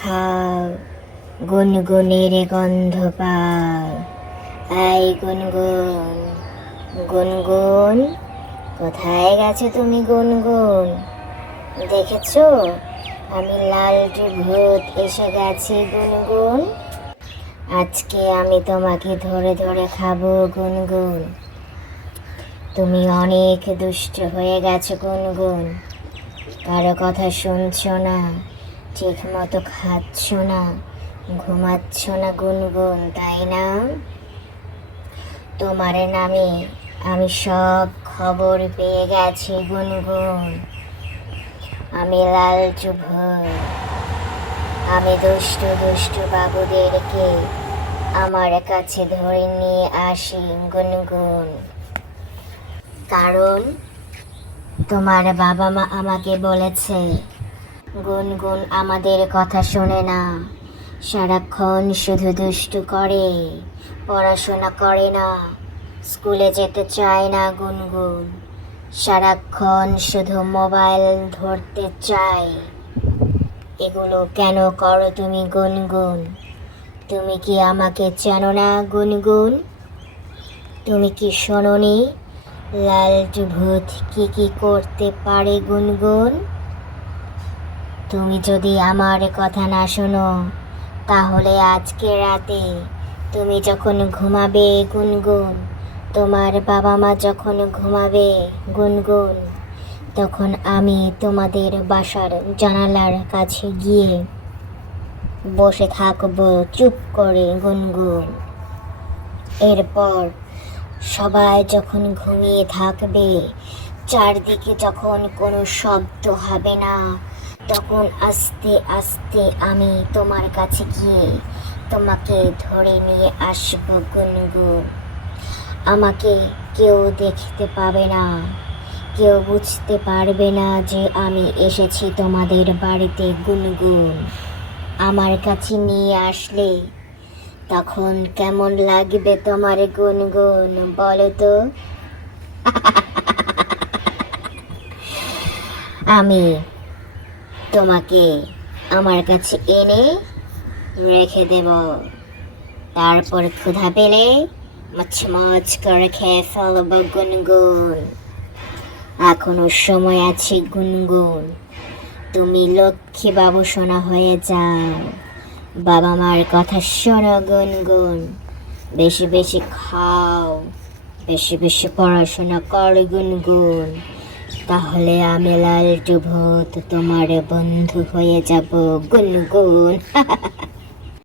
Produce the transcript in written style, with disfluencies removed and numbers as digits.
খাও গুনগুনের গন্ধ পাও। এই গুনগুন, গুনগুন, কোথায় গেছো তুমি গুনগুন? দেখেছো আমি লালটু ভূত এসে গেছি গুনগুন। আজকে আমি তোমাকে ধরে ধরে খাবো গুনগুন। তুমি অনেক দুষ্ট হয়ে গেছো গুনগুন, কারো কথা শুনছো না, ঠিক মতো খাচ্ছ না, ঘুমাচ্ছ না গুনগুন, তাই না? তোমার নামে আমি সব খবর পেয়ে গেছি গুনগুন। আমি লালচু ভূত, আমি দুষ্টু দুষ্টু বাবুদেরকে আমার কাছে ধরে নিয়ে আসি গুনগুন। কারণ তোমার বাবা মা আমাকে বলেছে গুনগুন আমাদের কথা শোনে না, সারাক্ষণ শুধু দুষ্টু করে, পড়াশোনা করে না, স্কুলে যেতে চায় না গুনগুন, সারাক্ষণ শুধু মোবাইল ধরতে চায়। এগুলো কেন করো তুমি গুনগুন? তুমি কি আমাকে চেনো না গুনগুন? তুমি কি শোনোনি লালটু ভূত কি কি করতে পারে গুনগুন? তুমি যদি আমার কথা না শোনো, তাহলে আজকে রাতে তুমি যখন ঘুমাবে গুনগুন, তোমার বাবা মা যখন ঘুমাবে গুনগুন, তখন আমি তোমাদের বাসার জানালার কাছে গিয়ে বসে থাকবো চুপ করে গুনগুন। এরপর সবাই যখন ঘুমিয়ে থাকবে, চারদিকে যখন কোনো শব্দ হবে না, তখন আস্তে আস্তে আমি তোমার কাছে গিয়ে তোমাকে ধরে নিয়ে আসবো গুনগুন। আমাকে কেউ দেখতে পাবে না, কেউ বুঝতে পারবে না যে আমি এসেছি তোমাদের বাড়িতে গুনগুন। আমার কাছে নিয়ে আসলে তখন কেমন লাগবে তোমার গুনগুন, বলো তো? আমি তোমাকে আমার কাছে এনে রেখে দেব, তারপর ক্ষুধা পেলে মচমচ করে খেয়ে ফেলবো গুনগুন। এখনো সময় আছে গুনগুন, তুমি লক্ষ্মী বাবু সোনা হয়ে যাও, বাবা মার কথা শোনো গুনগুন, বেশি বেশি খাও, বেশি বেশি পড়াশোনা করো গুনগুন, তাহলে আমি লালটু ভূত তোমার বন্ধু হয়ে যাব গুনগুন।